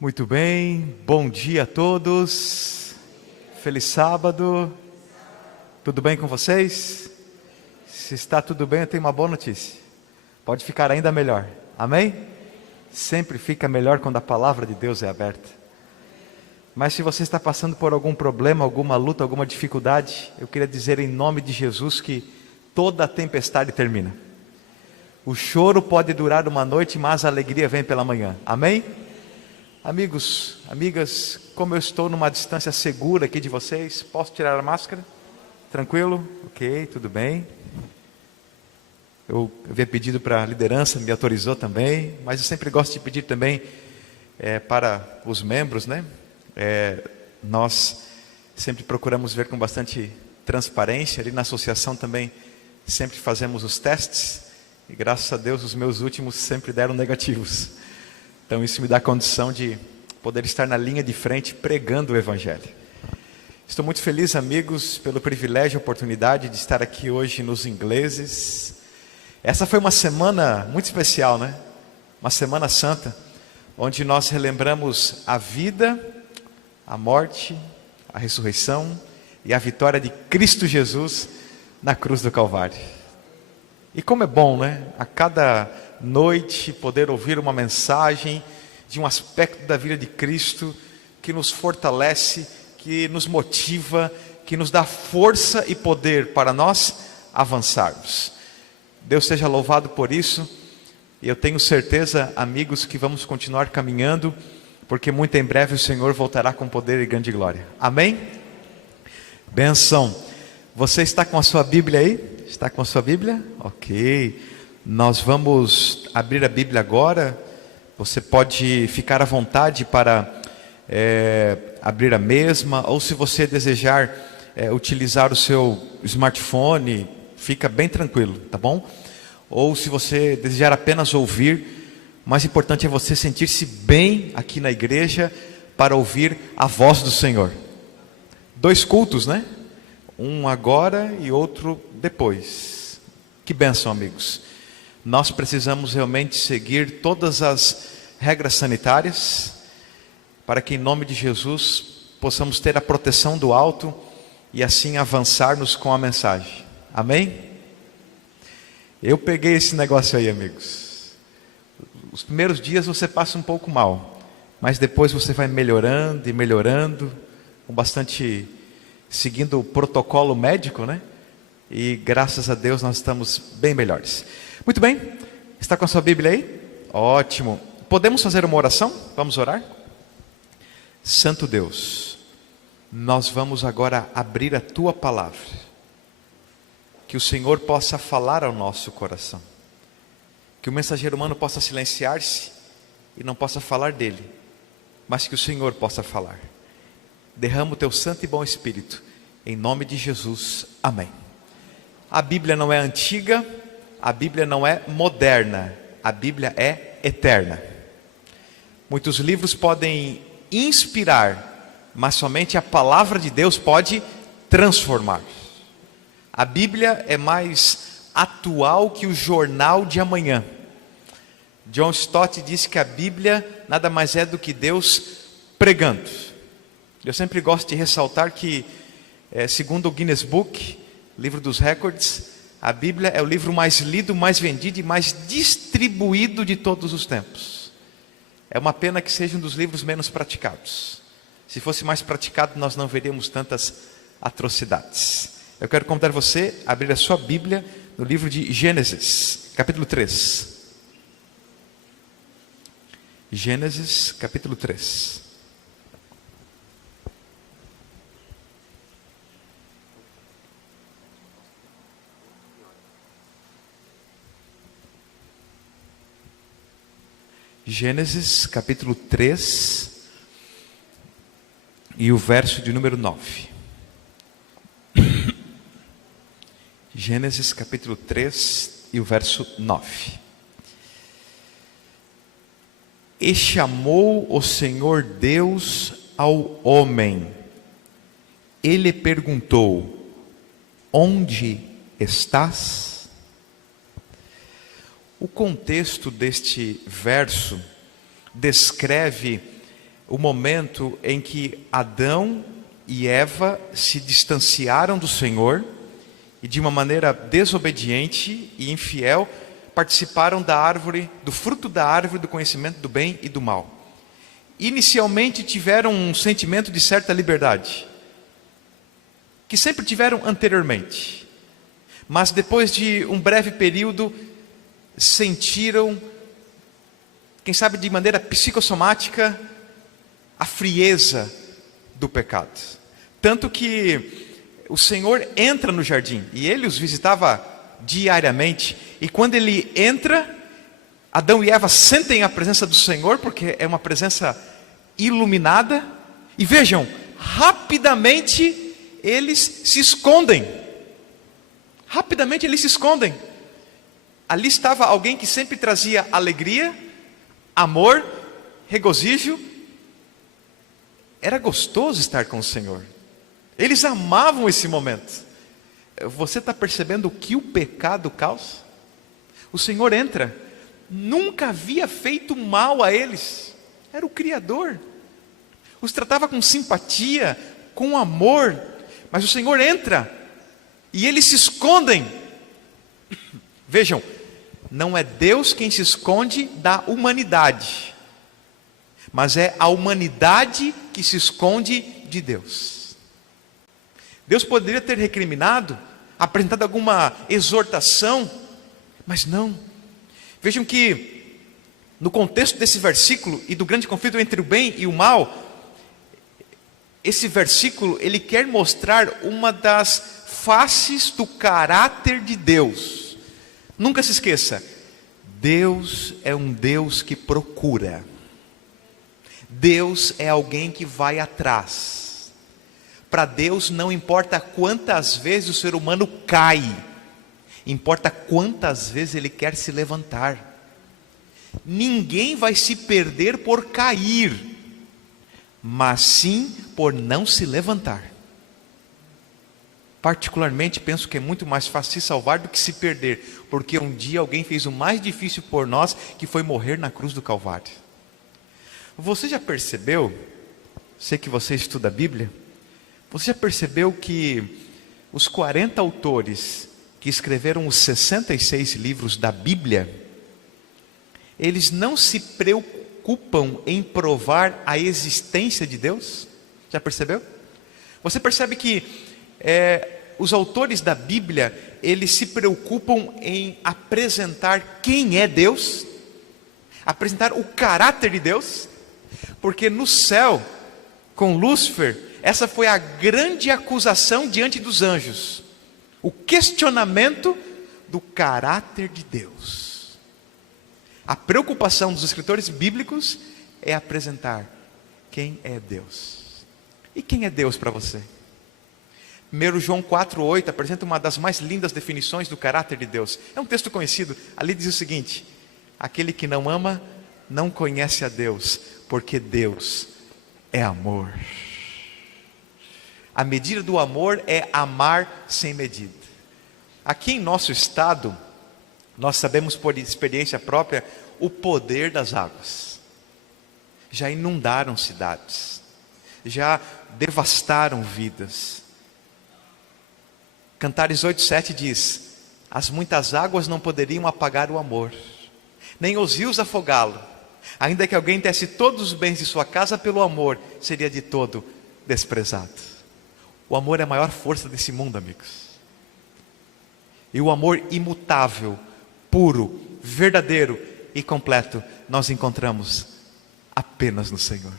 Muito bem, bom dia a todos, feliz sábado, tudo bem com vocês? Se está tudo bem, eu tenho uma boa notícia, pode ficar ainda melhor, amém? Sempre fica melhor quando a palavra de Deus é aberta. Mas se você está passando por algum problema, alguma luta, alguma dificuldade, eu queria dizer em nome de Jesus que toda a tempestade termina. O choro pode durar uma noite, mas a alegria vem pela manhã, amém? Amigos, amigas, como eu estou numa distância segura aqui de vocês, posso tirar a máscara? Tranquilo? Ok, tudo bem. Eu havia pedido para a liderança, me autorizou também, mas eu sempre gosto de pedir também para os membros, né? Nós sempre procuramos ver com bastante transparência, ali na associação também sempre fazemos os testes, e graças a Deus os meus últimos sempre deram negativos. Então isso me dá condição de poder estar na linha de frente pregando o Evangelho. Estou muito feliz, amigos, pelo privilégio e oportunidade de estar aqui hoje nos ingleses. Essa foi uma semana muito especial, né? Uma semana santa, onde nós relembramos a vida, a morte, a ressurreição e a vitória de Cristo Jesus na cruz do Calvário. E como é bom, né? A cada noite poder ouvir uma mensagem de um aspecto da vida de Cristo que nos fortalece, que nos motiva, que nos dá força e poder para nós avançarmos. Deus seja louvado por isso, e eu tenho certeza, amigos, que vamos continuar caminhando, porque muito em breve o Senhor voltará com poder e grande glória. Amém? Benção. Você está com a sua Bíblia aí? Está com a sua Bíblia? Ok. Nós vamos abrir a Bíblia agora. Você pode ficar à vontade para abrir a mesma, ou se você desejar utilizar o seu smartphone, fica bem tranquilo, tá bom? Ou se você desejar apenas ouvir, o mais importante é você sentir-se bem aqui na igreja para ouvir a voz do Senhor. 2 cultos, né? Um agora e outro depois. Que bênção, amigos. Nós precisamos realmente seguir todas as regras sanitárias, para que em nome de Jesus possamos ter a proteção do alto e assim avançarmos com a mensagem. Amém? Eu peguei esse negócio aí, amigos. Os primeiros dias você passa um pouco mal, mas depois você vai melhorando e melhorando, com bastante, seguindo o protocolo médico, né? E graças a Deus nós estamos bem melhores. Muito bem, está com a sua Bíblia aí? Ótimo. Podemos fazer uma oração? Vamos orar? Santo Deus, nós vamos agora abrir a Tua Palavra. Que o Senhor possa falar ao nosso coração. Que o mensageiro humano possa silenciar-se e não possa falar dele, mas que o Senhor possa falar. Derrama o Teu Santo e Bom Espírito, em nome de Jesus. Amém. A Bíblia não é antiga, a Bíblia não é moderna, a Bíblia é eterna. Muitos livros podem inspirar, mas somente a palavra de Deus pode transformar. A Bíblia é mais atual que o jornal de amanhã. John Stott disse que a Bíblia nada mais é do que Deus pregando. Eu sempre gosto de ressaltar que, segundo o Guinness Book, livro dos recordes, a Bíblia é o livro mais lido, mais vendido e mais distribuído de todos os tempos. É uma pena que seja um dos livros menos praticados. Se fosse mais praticado, nós não veríamos tantas atrocidades. Eu quero convidar você a abrir a sua Bíblia no livro de Gênesis, capítulo 3. Gênesis, capítulo 3. Gênesis capítulo 3 e o verso de número 9. Gênesis capítulo 3 e o verso 9. E chamou o Senhor Deus ao homem. Ele perguntou: onde estás? O contexto deste verso descreve o momento em que Adão e Eva se distanciaram do Senhor e de uma maneira desobediente e infiel participaram do fruto da árvore do conhecimento do bem e do mal. Inicialmente tiveram um sentimento de certa liberdade, que sempre tiveram anteriormente, mas depois de um breve período sentiram, quem sabe de maneira psicossomática, a frieza do pecado. Tanto que o Senhor entra no jardim, e Ele os visitava diariamente, e quando Ele entra, Adão e Eva sentem a presença do Senhor, porque é uma presença iluminada, e vejam, rapidamente eles se escondem. Rapidamente eles se escondem. Ali estava alguém que sempre trazia alegria, amor, regozijo. Era gostoso estar com o Senhor. Eles amavam esse momento. Você está percebendo o que o pecado causa? O Senhor entra, nunca havia feito mal a eles. Era o Criador. Os tratava com simpatia, com amor. Mas o Senhor entra e eles se escondem. Vejam, não é Deus quem se esconde da humanidade, mas é a humanidade que se esconde de Deus. Deus poderia ter recriminado, apresentado alguma exortação, mas não. Vejam que no contexto desse versículo e do grande conflito entre o bem e o mal, esse versículo ele quer mostrar uma das faces do caráter de Deus. Nunca se esqueça, Deus é um Deus que procura. Deus é alguém que vai atrás. Para Deus não importa quantas vezes o ser humano cai, importa quantas vezes ele quer se levantar. Ninguém vai se perder por cair, mas sim por não se levantar. Particularmente penso que é muito mais fácil se salvar do que se perder, porque um dia alguém fez o mais difícil por nós, que foi morrer na cruz do Calvário. Você já percebeu, sei que você estuda a Bíblia, você já percebeu que os 40 autores que escreveram os 66 livros da Bíblia, eles não se preocupam em provar a existência de Deus? Já percebeu? Você percebe que os autores da Bíblia, eles se preocupam em apresentar quem é Deus, apresentar o caráter de Deus, porque no céu, com Lúcifer, essa foi a grande acusação diante dos anjos, o questionamento do caráter de Deus. A preocupação dos escritores bíblicos é apresentar quem é Deus. E quem é Deus para você? 1 João 4,8 apresenta uma das mais lindas definições do caráter de Deus. É um texto conhecido, ali diz o seguinte: aquele que não ama, não conhece a Deus, porque Deus é amor. A medida do amor é amar sem medida. Aqui em nosso estado, nós sabemos por experiência própria o poder das águas. Já inundaram cidades, já devastaram vidas. Cantares 8,7 diz: as muitas águas não poderiam apagar o amor, nem os rios afogá-lo. Ainda que alguém desse todos os bens de sua casa pelo amor, seria de todo desprezado. O amor é a maior força desse mundo, amigos. E o amor imutável, puro, verdadeiro e completo, nós encontramos apenas no Senhor.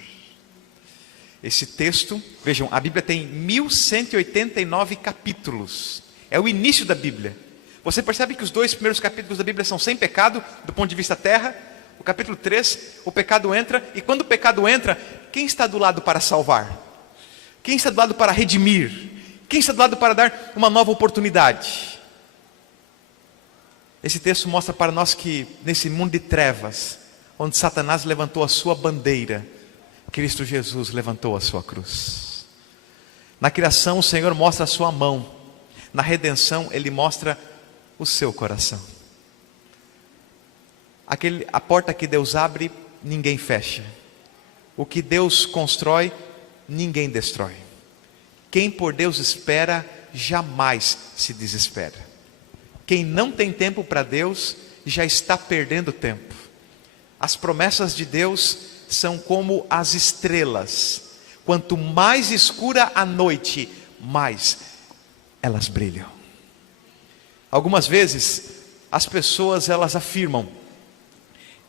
Esse texto, vejam, a Bíblia tem 1189 capítulos. É o início da Bíblia. Você percebe que os 2 primeiros capítulos da Bíblia são sem pecado, do ponto de vista terra. O capítulo 3, o pecado entra. E quando o pecado entra, quem está do lado para salvar? Quem está do lado para redimir? Quem está do lado para dar uma nova oportunidade? Esse texto mostra para nós que nesse mundo de trevas, onde Satanás levantou a sua bandeira, Cristo Jesus levantou a sua cruz. Na criação o Senhor mostra a sua mão, na redenção Ele mostra o seu coração. A porta que Deus abre, ninguém fecha. O que Deus constrói, ninguém destrói. Quem por Deus espera, jamais se desespera. Quem não tem tempo para Deus, já está perdendo tempo. As promessas de Deus são como as estrelas. Quanto mais escura a noite, mais elas brilham. Algumas vezes, as pessoas elas afirmam: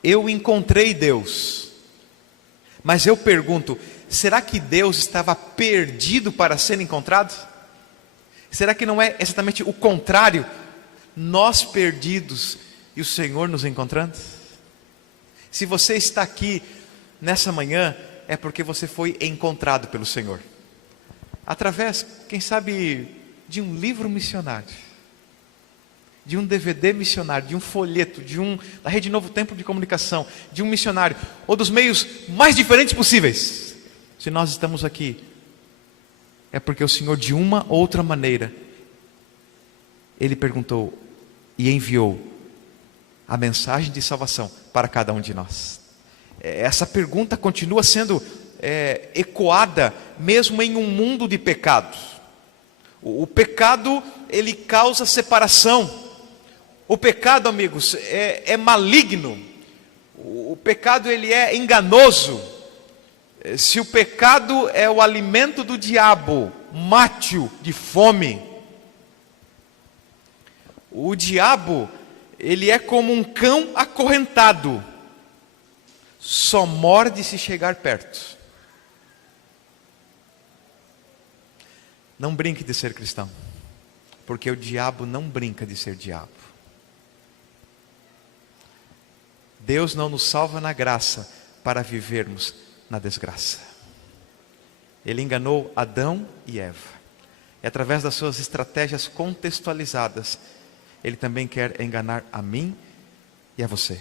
eu encontrei Deus. Mas eu pergunto, será que Deus estava perdido para ser encontrado? Será que não é exatamente o contrário? Nós perdidos e o Senhor nos encontrando? Se você está aqui nessa manhã, é porque você foi encontrado pelo Senhor. Através, quem sabe, de um livro missionário, de um DVD missionário, de um folheto, da Rede Novo Tempo de Comunicação, de um missionário, ou dos meios mais diferentes possíveis. Se nós estamos aqui, é porque o Senhor, de uma ou outra maneira, Ele perguntou e enviou a mensagem de salvação para cada um de nós. Essa pergunta continua sendo ecoada, mesmo em um mundo de pecado. O pecado, ele causa separação. O pecado, amigos, é maligno. O pecado, ele é enganoso. Se o pecado é o alimento do diabo, mate-o de fome. O diabo, ele é como um cão acorrentado, só morde se chegar perto. Não brinque de ser cristão, porque o diabo não brinca de ser diabo. Deus não nos salva na graça para vivermos na desgraça. Ele enganou Adão e Eva, e através das suas estratégias contextualizadas, Ele também quer enganar a mim e a você.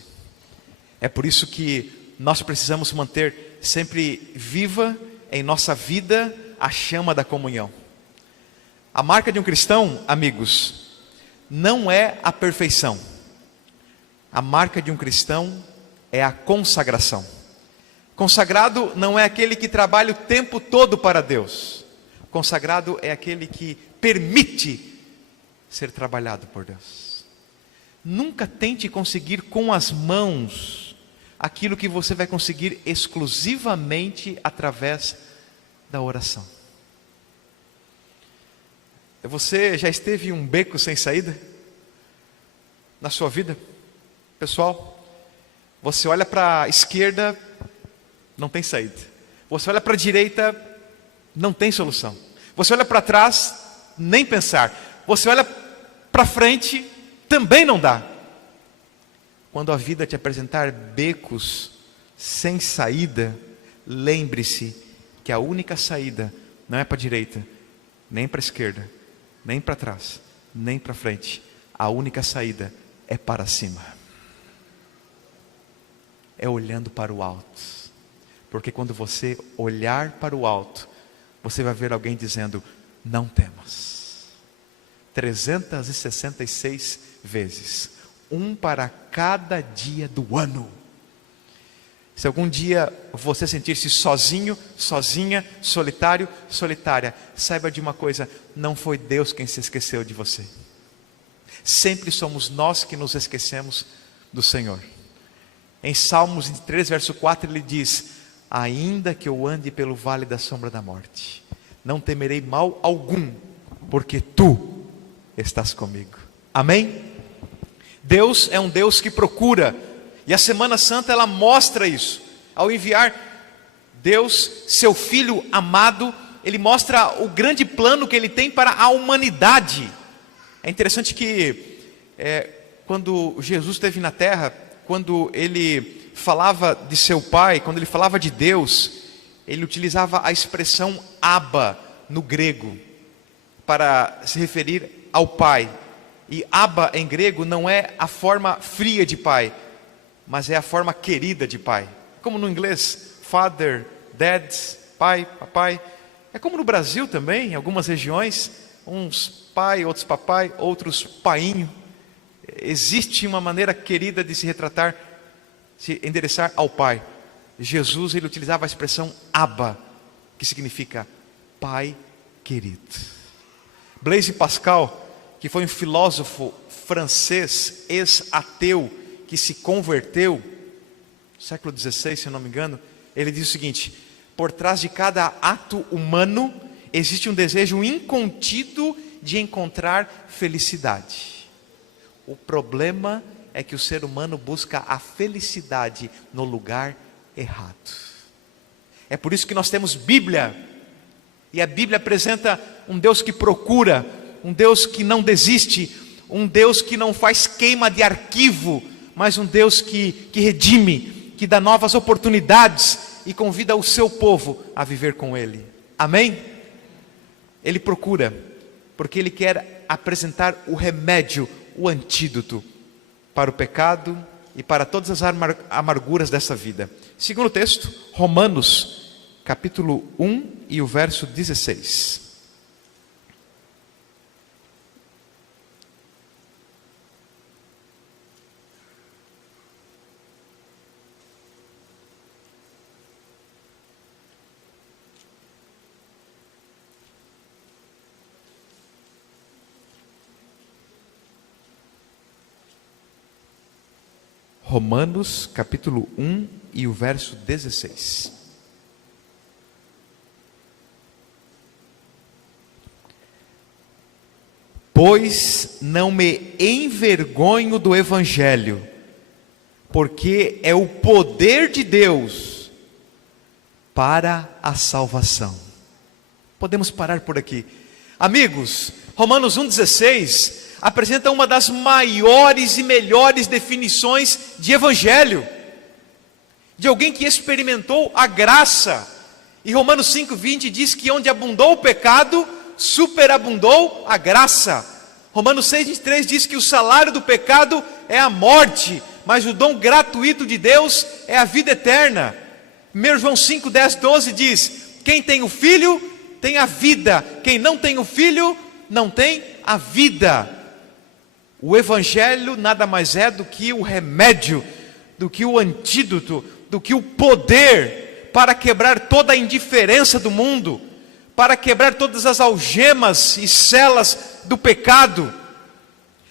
É por isso que nós precisamos manter sempre viva em nossa vida a chama da comunhão. A marca de um cristão, amigos, não é a perfeição. A marca de um cristão é a consagração. Consagrado não é aquele que trabalha o tempo todo para Deus. Consagrado é aquele que permite ser trabalhado por Deus. Nunca tente conseguir com as mãos aquilo que você vai conseguir exclusivamente através da oração. Você já esteve em um beco sem saída? Na sua vida, pessoal? Você olha para a esquerda, não tem saída. Você olha para a direita, não tem solução. Você olha para trás, nem pensar. Você olha para frente, também não dá. Quando a vida te apresentar becos sem saída, lembre-se que a única saída não é para a direita, nem para a esquerda, nem para trás, nem para frente. A única saída é para cima. É olhando para o alto. Porque quando você olhar para o alto, você vai ver alguém dizendo: não temas. 366 vezes. Um para cada dia do ano. Se algum dia você sentir-se sozinho, sozinha, solitário, solitária, saiba de uma coisa: não foi Deus quem se esqueceu de você. Sempre somos nós que nos esquecemos do Senhor. Em Salmos 23, verso 4, ele diz: ainda que eu ande pelo vale da sombra da morte, não temerei mal algum, porque tu estás comigo. Amém? Deus é um Deus que procura, e a Semana Santa ela mostra isso. Ao enviar Deus, seu Filho amado, Ele mostra o grande plano que Ele tem para a humanidade. É interessante que quando Jesus esteve na terra, quando Ele falava de seu Pai, quando Ele falava de Deus, Ele utilizava a expressão Abba no grego, para se referir ao Pai. E Abba em grego não é a forma fria de pai, mas é a forma querida de pai. Como no inglês, father, dad, pai, papai. É como no Brasil também, em algumas regiões, uns pai, outros papai, outros painho. Existe uma maneira querida de se retratar, se endereçar ao Pai. Jesus, ele utilizava a expressão Abba, que significa Pai querido. Blaise Pascal, que foi um filósofo francês, ex-ateu, que se converteu, século XVI, se eu não me engano, ele diz o seguinte: por trás de cada ato humano, existe um desejo incontido de encontrar felicidade. O problema é que o ser humano busca a felicidade no lugar errado. É por isso que nós temos Bíblia, e a Bíblia apresenta um Deus que procura, um Deus que não desiste, um Deus que não faz queima de arquivo, mas um Deus que redime, que dá novas oportunidades e convida o seu povo a viver com Ele. Amém? Ele procura, porque Ele quer apresentar o remédio, o antídoto para o pecado e para todas as amarguras dessa vida. Segundo texto, Romanos, capítulo 1 e o verso 16. Romanos, capítulo 1 e o verso 16. Pois não me envergonho do Evangelho, porque é o poder de Deus para a salvação. Podemos parar por aqui. Amigos, Romanos 1,16 apresenta uma das maiores e melhores definições de evangelho, de alguém que experimentou a graça. E Romanos 5,20 diz que onde abundou o pecado, superabundou a graça. Romanos 6,23 diz que o salário do pecado é a morte, mas o dom gratuito de Deus é a vida eterna. 1 João 5:10, 12 diz: quem tem o Filho tem a vida, quem não tem o Filho não tem a vida. O Evangelho nada mais é do que o remédio, do que o antídoto, do que o poder para quebrar toda a indiferença do mundo, para quebrar todas as algemas e celas do pecado.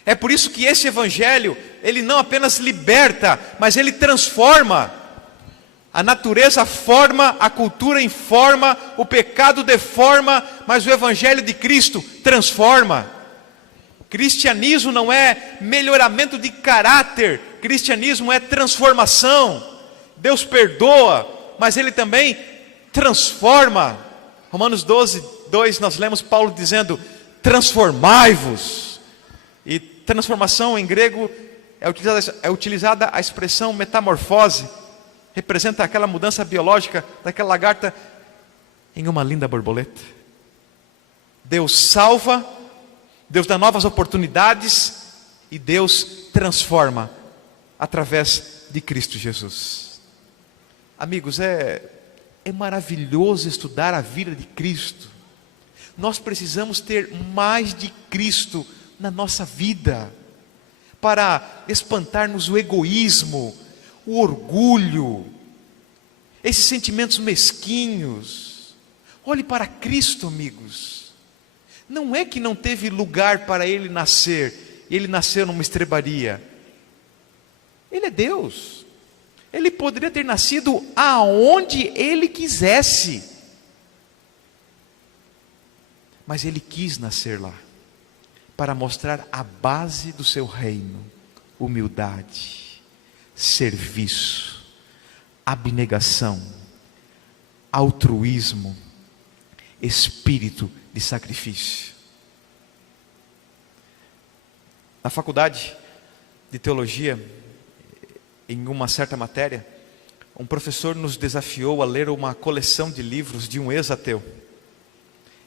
É por isso que esse Evangelho, ele não apenas liberta, mas ele transforma. A natureza forma, a cultura informa, o pecado deforma, mas o Evangelho de Cristo transforma. Cristianismo não é melhoramento de caráter, cristianismo é transformação. Deus perdoa, mas Ele também transforma. Romanos 12:2 nós lemos Paulo dizendo: transformai-vos. E transformação em grego é utilizada a expressão metamorfose, representa aquela mudança biológica daquela lagarta em uma linda borboleta. Deus salva, Deus dá novas oportunidades e Deus transforma através de Cristo Jesus. Amigos, é maravilhoso estudar a vida de Cristo. Nós precisamos ter mais de Cristo na nossa vida, para espantar-nos o egoísmo, o orgulho, esses sentimentos mesquinhos. Olhe para Cristo, amigos. Não é que não teve lugar para Ele nascer, Ele nasceu numa estrebaria. Ele é Deus. Ele poderia ter nascido aonde Ele quisesse, mas Ele quis nascer lá, para mostrar a base do seu reino: humildade, serviço, abnegação, altruísmo, espírito de sacrifício. Na faculdade de teologia, em uma certa matéria, um professor nos desafiou a ler uma coleção de livros de um ex-ateu.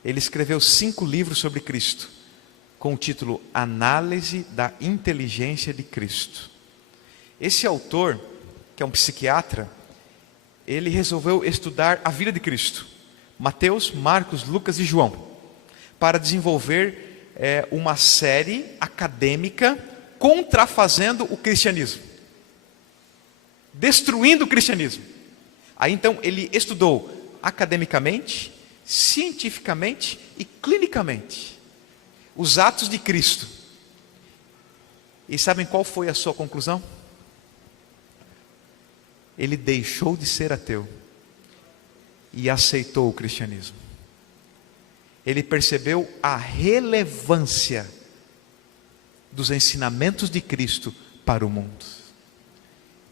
Ele escreveu 5 livros sobre Cristo, com o título Análise da Inteligência de Cristo. Esse autor, que é um psiquiatra, ele resolveu estudar a vida de Cristo, Mateus, Marcos, Lucas e João, para desenvolver uma série acadêmica contrafazendo o cristianismo, destruindo o cristianismo. Aí então ele estudou academicamente, cientificamente e clinicamente os atos de Cristo. E sabem qual foi a sua conclusão? Ele deixou de ser ateu e aceitou o cristianismo. Ele percebeu a relevância dos ensinamentos de Cristo para o mundo.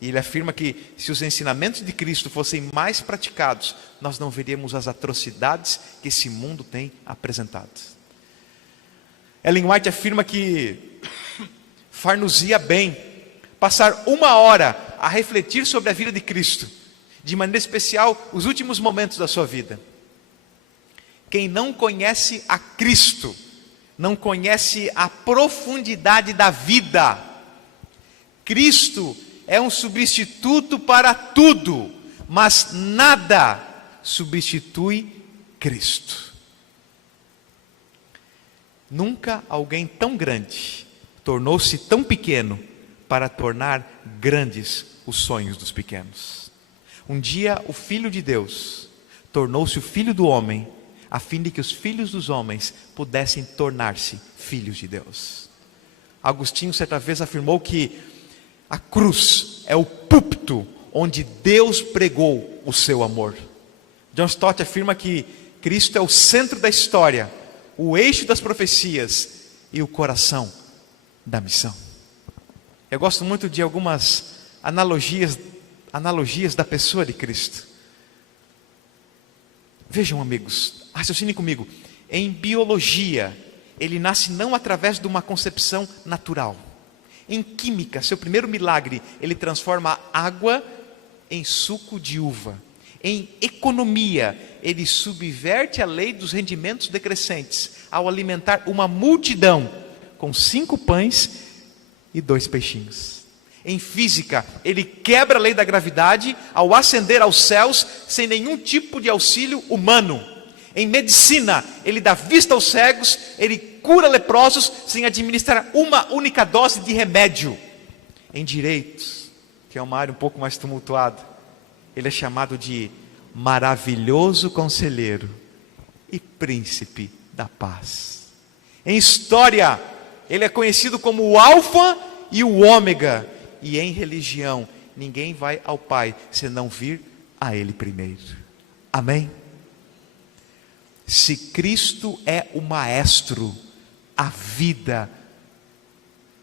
E ele afirma que se os ensinamentos de Cristo fossem mais praticados, nós não veríamos as atrocidades que esse mundo tem apresentado. Ellen White afirma que far-nos-ia bem passar 1 hora a refletir sobre a vida de Cristo, de maneira especial os últimos momentos da sua vida. Quem não conhece a Cristo, não conhece a profundidade da vida. Cristo é um substituto para tudo, mas nada substitui Cristo. Nunca alguém tão grande tornou-se tão pequeno para tornar grandes os sonhos dos pequenos. Um dia o Filho de Deus tornou-se o Filho do homem, a fim de que os filhos dos homens pudessem tornar-se filhos de Deus. Agostinho certa vez afirmou que a cruz é o púlpito onde Deus pregou o seu amor. John Stott afirma que Cristo é o centro da história, o eixo das profecias e o coração da missão. Eu gosto muito de algumas analogias da pessoa de Cristo. Vejam, amigos, raciocinem comigo. Em biologia, ele nasce não através de uma concepção natural. Em química, seu primeiro milagre, ele transforma água em suco de uva. Em economia, ele subverte a lei dos rendimentos decrescentes ao alimentar uma multidão com 5 pães e 2 peixinhos. Em física, ele quebra a lei da gravidade ao ascender aos céus sem nenhum tipo de auxílio humano. Em medicina, ele dá vista aos cegos, ele cura leprosos sem administrar uma única dose de remédio. Em direito, que é uma área um pouco mais tumultuada, ele é chamado de maravilhoso conselheiro e príncipe da paz. Em história, ele é conhecido como o Alfa e o Ômega. E em religião, ninguém vai ao Pai senão vir a Ele primeiro. Amém? Se Cristo é o maestro, a vida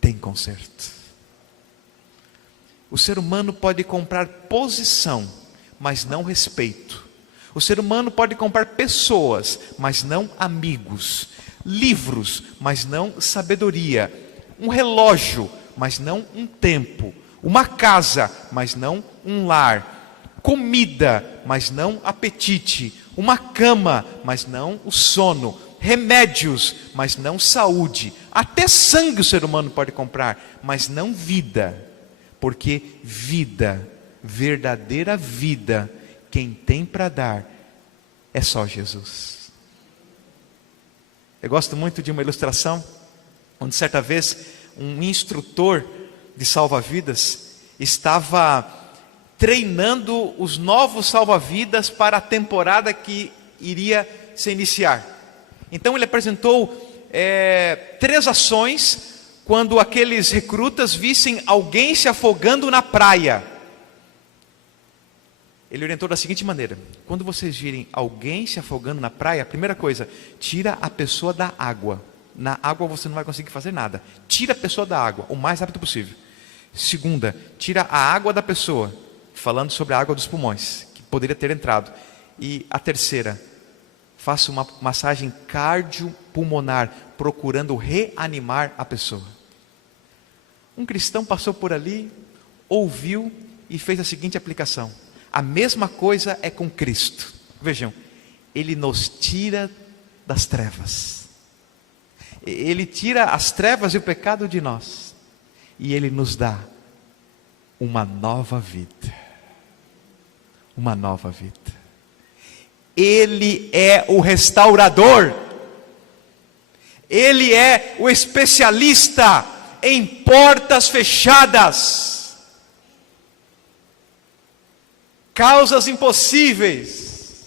tem conserto. O ser humano pode comprar posição, mas não respeito. O ser humano pode comprar pessoas, mas não amigos. Livros, mas não sabedoria. Um relógio, mas não um tempo. Uma casa, mas não um lar. Comida, mas não apetite. Uma cama, mas não o sono. Remédios, mas não saúde. Até sangue o ser humano pode comprar, mas não vida. Porque vida, verdadeira vida, quem tem para dar é só Jesus. Eu gosto muito de uma ilustração, onde certa vez um instrutor de salva-vidas estava treinando os novos salva-vidas para a temporada que iria se iniciar. Então ele apresentou 3 ações quando aqueles recrutas vissem alguém se afogando na praia. Ele orientou da seguinte maneira: quando vocês virem alguém se afogando na praia, a primeira coisa, tira a pessoa da água. Na água você não vai conseguir fazer nada. Tira a pessoa da água o mais rápido possível. Segunda, tira a água da pessoa, falando sobre a água dos pulmões, que poderia ter entrado. E a terceira, faça uma massagem cardiopulmonar, procurando reanimar a pessoa. Um cristão passou por ali, ouviu e fez a seguinte aplicação: a mesma coisa é com Cristo. Vejam, Ele nos tira das trevas. Ele tira as trevas e o pecado de nós. E Ele nos dá uma nova vida. Uma nova vida. Ele é o restaurador. Ele é o especialista em portas fechadas. causas impossíveis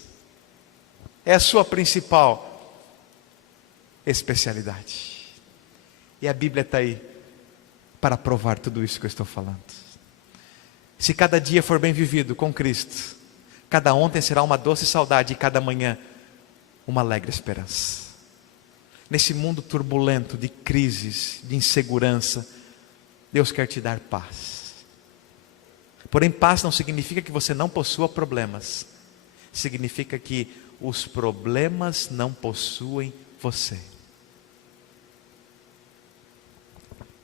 é a sua principal especialidade. E a Bíblia está aí para provar tudo isso que eu estou falando. Se cada dia for bem vivido com Cristo, cada ontem será uma doce saudade e cada manhã uma alegre esperança. Nesse mundo turbulento de crises, de insegurança, Deus quer te dar paz. Porém, paz não significa que você não possua problemas. Significa que os problemas não possuem você.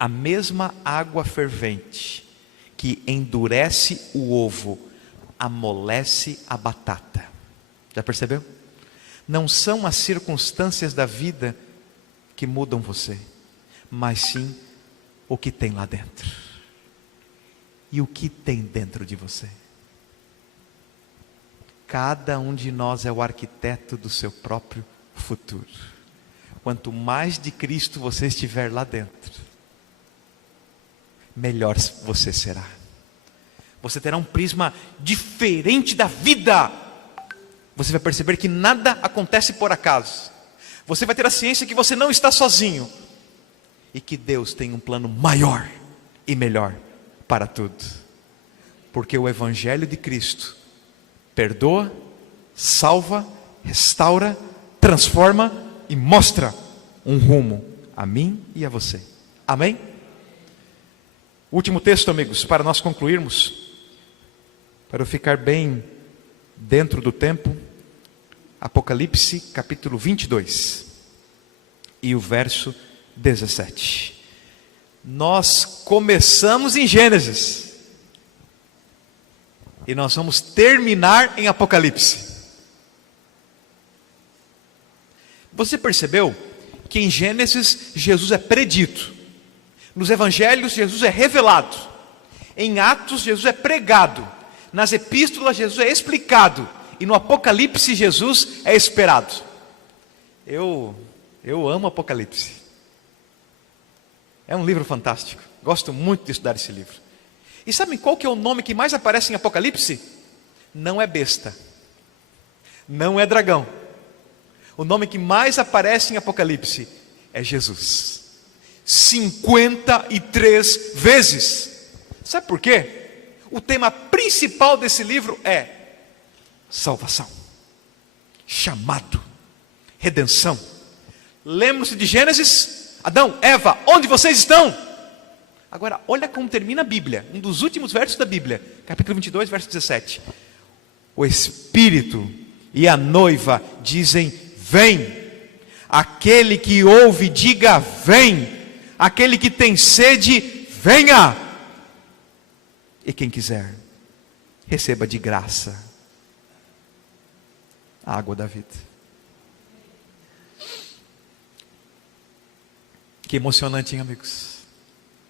A mesma água fervente que endurece o ovo, amolece a batata. Já percebeu? Não são as circunstâncias da vida que mudam você, mas sim o que tem lá dentro. E o que tem dentro de você? Cada um de nós é o arquiteto do seu próprio futuro. Quanto mais de Cristo você estiver lá dentro, melhor você será. Você terá um prisma diferente da vida. Você vai perceber que nada acontece por acaso. Você vai ter a ciência que você não está sozinho. E que Deus tem um plano maior e melhor para tudo. Porque o Evangelho de Cristo perdoa, salva, restaura, transforma e mostra um rumo a mim e a você. Amém? Último texto, amigos, para nós concluirmos, para eu ficar bem dentro do tempo. Apocalipse capítulo 22 e o verso 17. Nós começamos em Gênesis e nós vamos terminar em Apocalipse. Você percebeu que em Gênesis Jesus é predito, nos evangelhos Jesus é revelado, em Atos Jesus é pregado, nas epístolas Jesus é explicado, e no Apocalipse Jesus é esperado. Eu amo Apocalipse. É um livro fantástico. Gosto muito de estudar esse livro. E sabem qual que é o nome que mais aparece em Apocalipse? Não é besta. Não é dragão. O nome que mais aparece em Apocalipse é Jesus. 53 vezes. Sabe por quê? O tema principal desse livro é salvação, chamado, redenção. Lembram-se de Gênesis? Adão, Eva, onde vocês estão? Agora, olha como termina a Bíblia, um dos últimos versos da Bíblia, capítulo 22, verso 17. O Espírito e a noiva dizem, vem. Aquele que ouve, diga, vem. Aquele que tem sede, venha. E quem quiser, receba de graça a água da vida. Que emocionante, hein, amigos?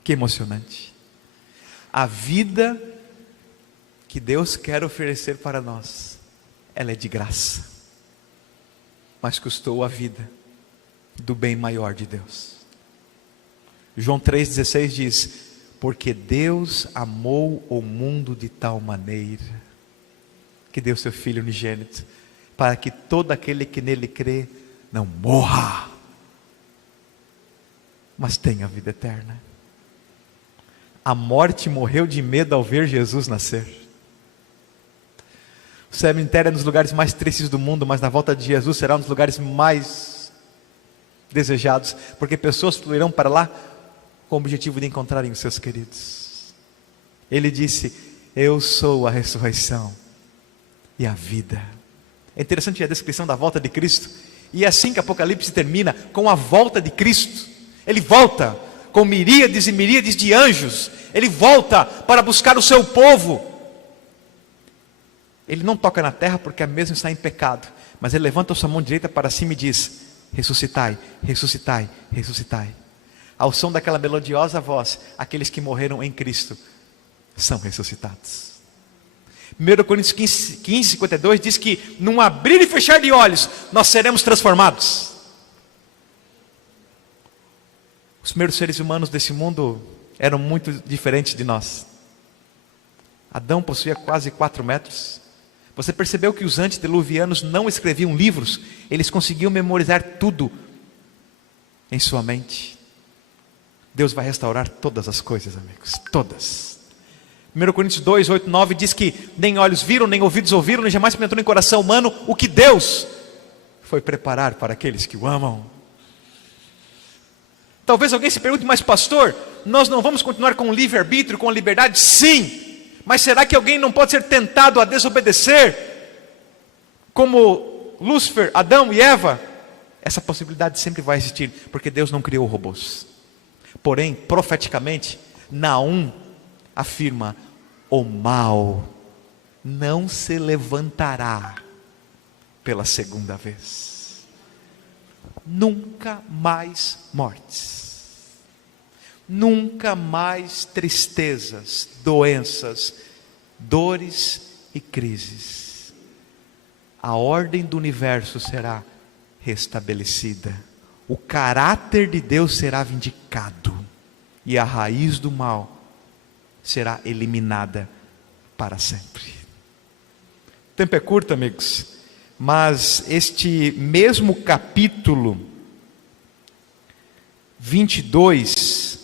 Que emocionante. A vida que Deus quer oferecer para nós, ela é de graça, mas custou a vida do bem maior de Deus. João 3,16 diz, porque Deus amou o mundo de tal maneira, que deu seu Filho unigênito, para que todo aquele que nele crê, não morra, mas tenha vida eterna. A morte morreu de medo ao ver Jesus nascer. O cemitério é um dos lugares mais tristes do mundo, mas na volta de Jesus será um dos lugares mais desejados, porque pessoas fluirão para lá com o objetivo de encontrarem os seus queridos. Ele disse, eu sou a ressurreição e a vida. É interessante a descrição da volta de Cristo, e é assim que Apocalipse termina, com a volta de Cristo. Ele volta com miríades e miríades de anjos, ele volta para buscar o seu povo. Ele não toca na terra porque a mesma está em pecado, mas ele levanta a sua mão direita para cima e diz, ressuscitai, ressuscitai, ressuscitai. Ao som daquela melodiosa voz, aqueles que morreram em Cristo são ressuscitados. 1 Coríntios 15, 52 diz que num abrir e fechar de olhos, nós seremos transformados. Os primeiros seres humanos desse mundo eram muito diferentes de nós. Adão possuía quase 4 metros, Você percebeu que os antediluvianos não escreviam livros? Eles conseguiam memorizar tudo em sua mente. Deus vai restaurar todas as coisas, amigos, todas. 1 Coríntios 2, 8, 9 diz que nem olhos viram, nem ouvidos ouviram, nem jamais penetrou em coração humano o que Deus foi preparar para aqueles que o amam. Talvez alguém se pergunte, mas pastor, nós não vamos continuar com o livre-arbítrio, com a liberdade? Sim, mas será que alguém não pode ser tentado a desobedecer? Como Lúcifer, Adão e Eva? Essa possibilidade sempre vai existir, porque Deus não criou robôs. Porém, profeticamente, Naum afirma: o mal não se levantará pela segunda vez. Nunca mais mortes. Nunca mais tristezas, doenças, dores e crises. A ordem do universo será restabelecida. O caráter de Deus será vindicado. E a raiz do mal será eliminada para sempre. O tempo é curto, amigos, mas este mesmo capítulo 22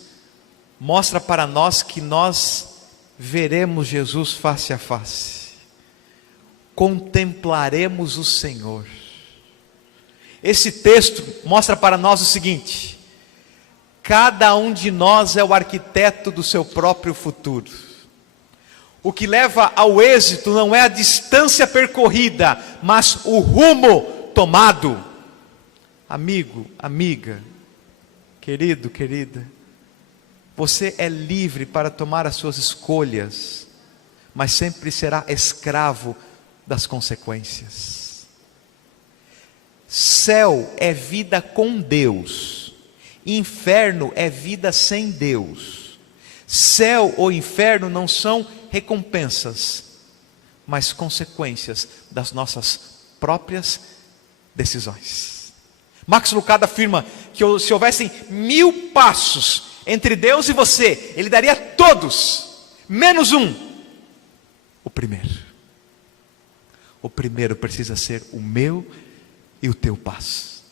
mostra para nós que nós veremos Jesus face a face, contemplaremos o Senhor. Esse texto mostra para nós o seguinte: cada um de nós é o arquiteto do seu próprio futuro. O que leva ao êxito não é a distância percorrida, mas o rumo tomado. Amigo, amiga, querido, querida, você é livre para tomar as suas escolhas, mas sempre será escravo das consequências. Céu é vida com Deus, inferno é vida sem Deus. Céu ou inferno não são recompensas, mas consequências das nossas próprias decisões. Max Lucado afirma que se houvessem 1000 passos entre Deus e você, Ele daria todos, menos um. O primeiro precisa ser o meu e o teu passo.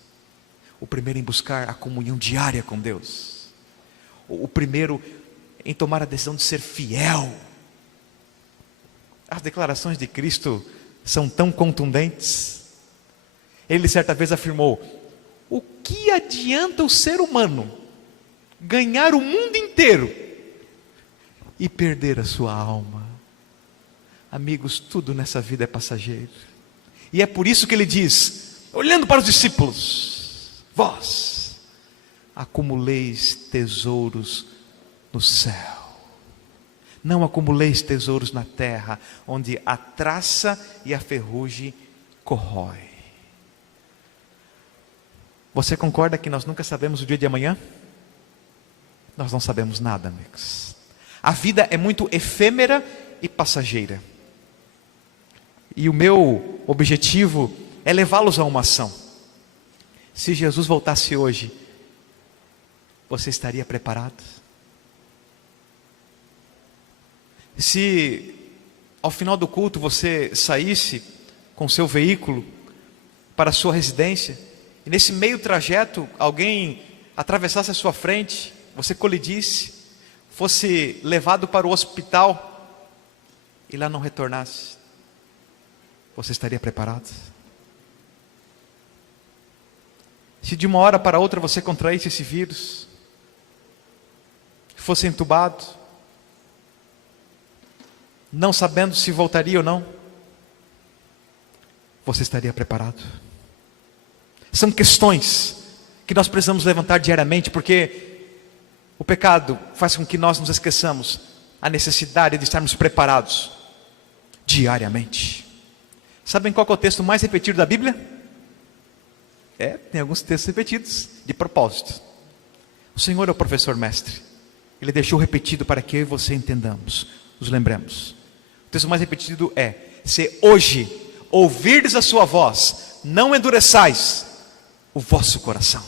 O primeiro em buscar a comunhão diária com Deus. O primeiro em tomar a decisão de ser fiel. As declarações de Cristo são tão contundentes. Ele certa vez afirmou: o que adianta o ser humano ganhar o mundo inteiro e perder a sua alma? Amigos, tudo nessa vida é passageiro. E é por isso que ele diz, olhando para os discípulos: vós acumuleis tesouros no céu. Não acumuleis tesouros na terra, onde a traça e a ferrugem corrói. Você concorda que nós nunca sabemos o dia de amanhã? Nós não sabemos nada, amigos. A vida é muito efêmera e passageira. E o meu objetivo é levá-los a uma ação. Se Jesus voltasse hoje, você estaria preparado? Se ao final do culto você saísse com seu veículo para a sua residência, e nesse meio trajeto alguém atravessasse a sua frente, você colidisse, fosse levado para o hospital e lá não retornasse, você estaria preparado? Se de uma hora para outra você contraísse esse vírus, fosse entubado, não sabendo se voltaria ou não, você estaria preparado? São questões que nós precisamos levantar diariamente, porque o pecado faz com que nós nos esqueçamos a necessidade de estarmos preparados diariamente. Sabem qual é o texto mais repetido da Bíblia? Tem alguns textos repetidos, de propósito. O Senhor é o professor mestre. Ele deixou repetido para que eu e você entendamos, nos lembremos. O texto mais repetido é: se hoje ouvirdes a sua voz, não endureçais o vosso coração.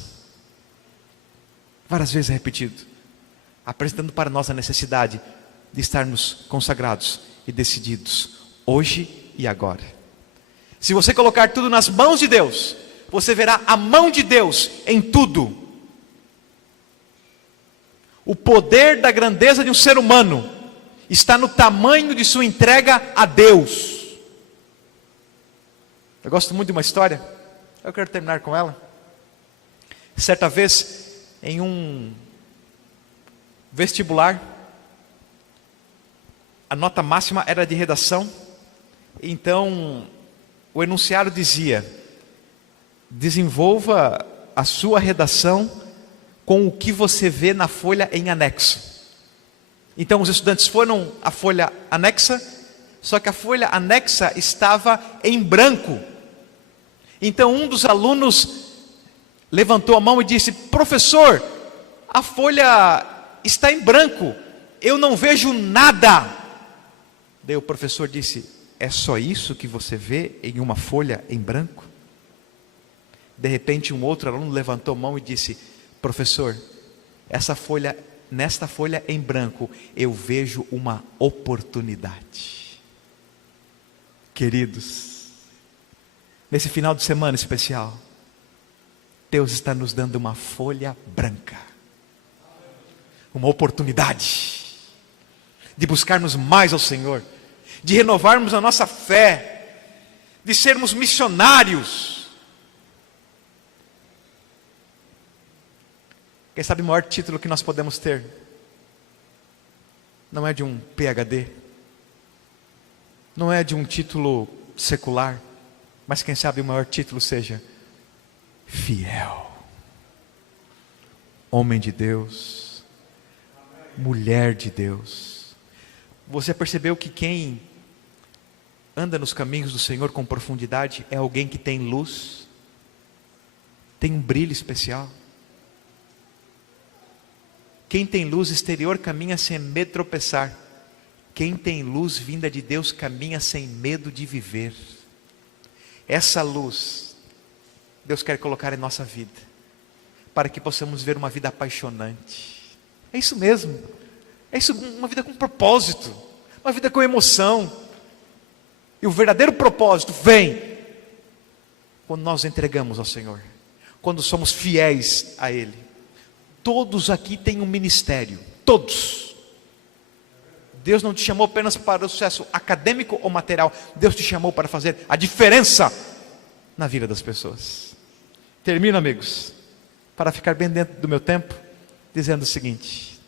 Várias vezes é repetido, apresentando para nós a necessidade de estarmos consagrados e decididos, hoje e agora. Se você colocar tudo nas mãos de Deus, você verá a mão de Deus em tudo. O poder da grandeza de um ser humano está no tamanho de sua entrega a Deus. Eu gosto muito de uma história, eu quero terminar com ela. Certa vez, em um vestibular, a nota máxima era de redação. Então, o enunciado dizia: desenvolva a sua redação com o que você vê na folha em anexo. Então os estudantes foram à folha anexa, só que a folha anexa estava em branco. Então um dos alunos levantou a mão e disse: professor, a folha está em branco, eu não vejo nada. Daí o professor disse: é só isso que você vê em uma folha em branco? De repente um outro aluno levantou a mão e disse: professor, nesta folha em branco eu vejo uma oportunidade. Queridos, nesse final de semana especial, Deus está nos dando uma folha branca, uma oportunidade de buscarmos mais ao Senhor, de renovarmos a nossa fé, de sermos missionários. Quem sabe o maior título que nós podemos ter não é de um PhD, não é de um título secular, mas quem sabe o maior título seja fiel, homem de Deus, mulher de Deus. Você percebeu que quem anda nos caminhos do Senhor com profundidade é alguém que tem luz, tem um brilho especial. Quem tem luz exterior caminha sem medo de tropeçar. Quem tem luz vinda de Deus caminha sem medo de viver. Essa luz Deus quer colocar em nossa vida, para que possamos ver uma vida apaixonante. É isso mesmo. É isso, uma vida com propósito, uma vida com emoção. E o verdadeiro propósito vem quando nós entregamos ao Senhor, quando somos fiéis a Ele. Todos aqui têm um ministério, todos. Deus não te chamou apenas para o sucesso acadêmico ou material, Deus te chamou para fazer a diferença na vida das pessoas. Termino, amigos, para ficar bem dentro do meu tempo, dizendo o seguinte: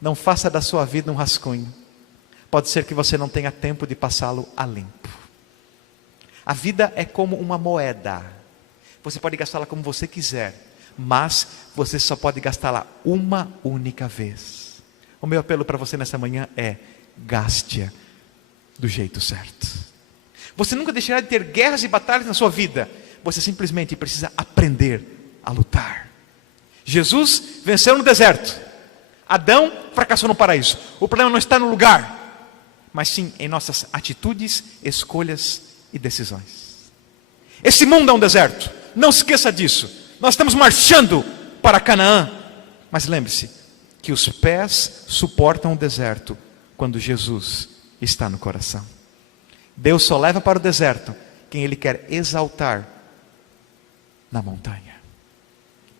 não faça da sua vida um rascunho, pode ser que você não tenha tempo de passá-lo a limpo. A vida é como uma moeda, você pode gastá-la como você quiser, mas você só pode gastá-la uma única vez. O meu apelo para você nessa manhã é: gaste-a do jeito certo. Você nunca deixará de ter guerras e batalhas na sua vida, você simplesmente precisa aprender a lutar. Jesus venceu no deserto, Adão fracassou no paraíso. O problema não está no lugar, mas sim em nossas atitudes, escolhas e decisões. Esse mundo é um deserto, não se esqueça disso. Nós estamos marchando para Canaã, mas lembre-se que os pés suportam o deserto quando Jesus está no coração. Deus só leva para o deserto quem Ele quer exaltar na montanha.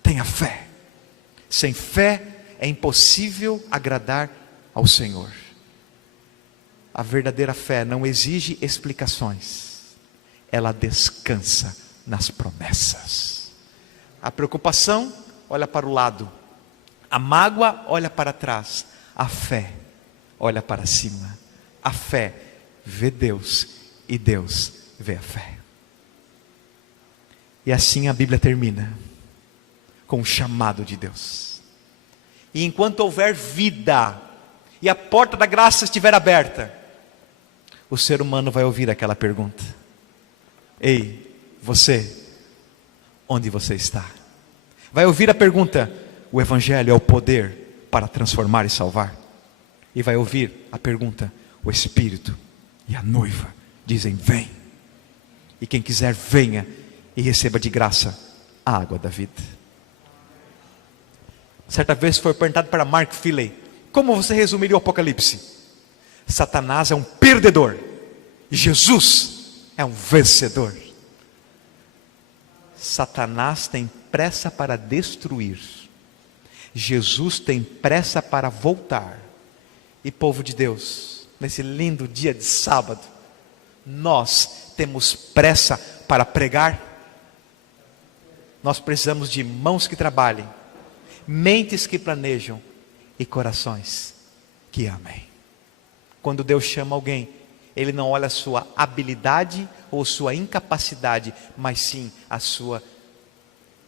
Tenha fé. Sem fé é impossível agradar ao Senhor. A verdadeira fé não exige explicações, ela descansa nas promessas. A preocupação olha para o lado, a mágoa olha para trás, a fé olha para cima. A fé vê Deus e Deus vê a fé. E assim a Bíblia termina com o chamado de Deus. E enquanto houver vida e a porta da graça estiver aberta, o ser humano vai ouvir aquela pergunta: ei, você, onde você está? Vai ouvir a pergunta: o Evangelho é o poder para transformar e salvar? E vai ouvir a pergunta: o Espírito e a noiva dizem vem. E quem quiser venha e receba de graça a água da vida. Certa vez foi perguntado para Mark Finley: como você resumiria o Apocalipse? Satanás é um perdedor, Jesus é um vencedor. Satanás tem pressa para destruir, Jesus tem pressa para voltar. E povo de Deus, nesse lindo dia de sábado, nós temos pressa para pregar. Nós precisamos de mãos que trabalhem, mentes que planejam e corações que amem. Quando Deus chama alguém, Ele não olha a sua habilidade ou sua incapacidade, mas sim a sua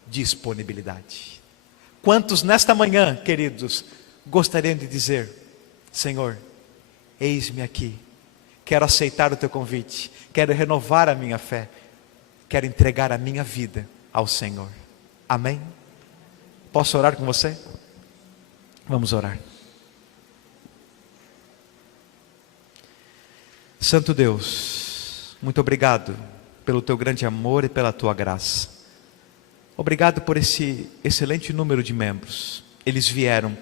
disponibilidade. Quantos nesta manhã, queridos, gostariam de dizer: Senhor, eis-me aqui, quero aceitar o teu convite, quero renovar a minha fé, quero entregar a minha vida ao Senhor. Amém? Posso orar com você? Vamos orar. Santo Deus, muito obrigado pelo teu grande amor e pela tua graça. Obrigado por esse excelente número de membros. Eles vieram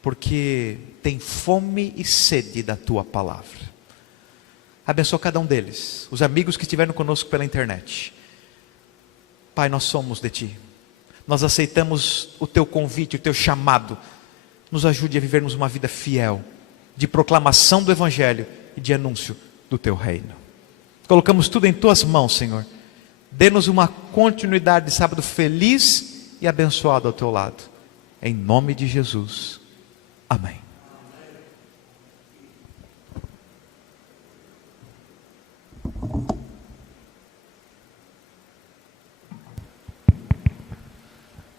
porque têm fome e sede da tua palavra. Abençoa cada um deles, os amigos que estiveram conosco pela internet. Pai, nós somos de ti. Nós aceitamos o teu convite, o teu chamado. Nos ajude a vivermos uma vida fiel, de proclamação do Evangelho e de anúncio do teu reino. Colocamos tudo em tuas mãos, Senhor. Dê-nos uma continuidade de sábado feliz e abençoado ao teu lado. Em nome de Jesus. Amém.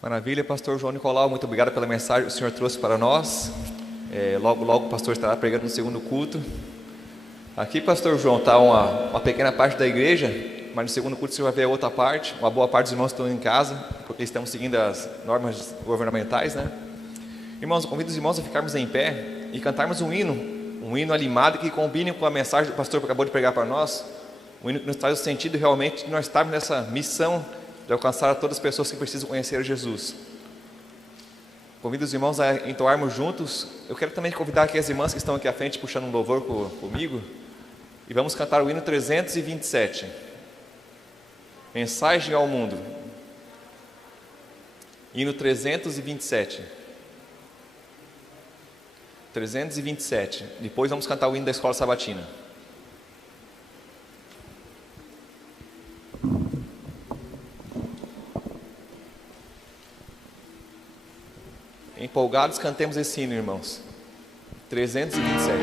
Maravilha, pastor João Nicolau, muito obrigado pela mensagem que o senhor trouxe para nós. Logo o pastor estará pregando no segundo culto. Aqui, pastor João, está uma pequena parte da igreja, mas no segundo culto você vai ver a outra parte. Uma boa parte dos irmãos estão em casa, porque estamos seguindo as normas governamentais, né? Irmãos, eu convido os irmãos a ficarmos em pé e cantarmos um hino animado que combine com a mensagem do pastor que acabou de pregar para nós. Um hino que nos traz o sentido realmente de nós estarmos nessa missão de alcançar a todas as pessoas que precisam conhecer Jesus. Convido os irmãos a entoarmos juntos. Eu quero também convidar aqui as irmãs que estão aqui à frente puxando um louvor comigo. E vamos cantar o hino 327. Mensagem ao mundo. Hino 327. 327. Depois vamos cantar o hino da Escola Sabatina. Empolgados, cantemos esse hino, irmãos. 327.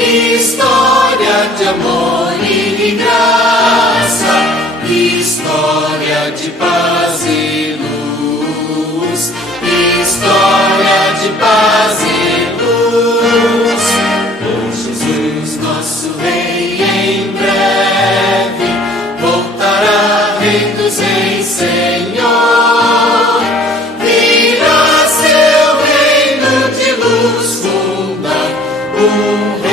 História de amor e graça, história de paz e luz, história de paz e luz. Com Jesus nosso Rei em breve voltará, Rei dos Reis, Senhor. Virá seu reino de luz, funda um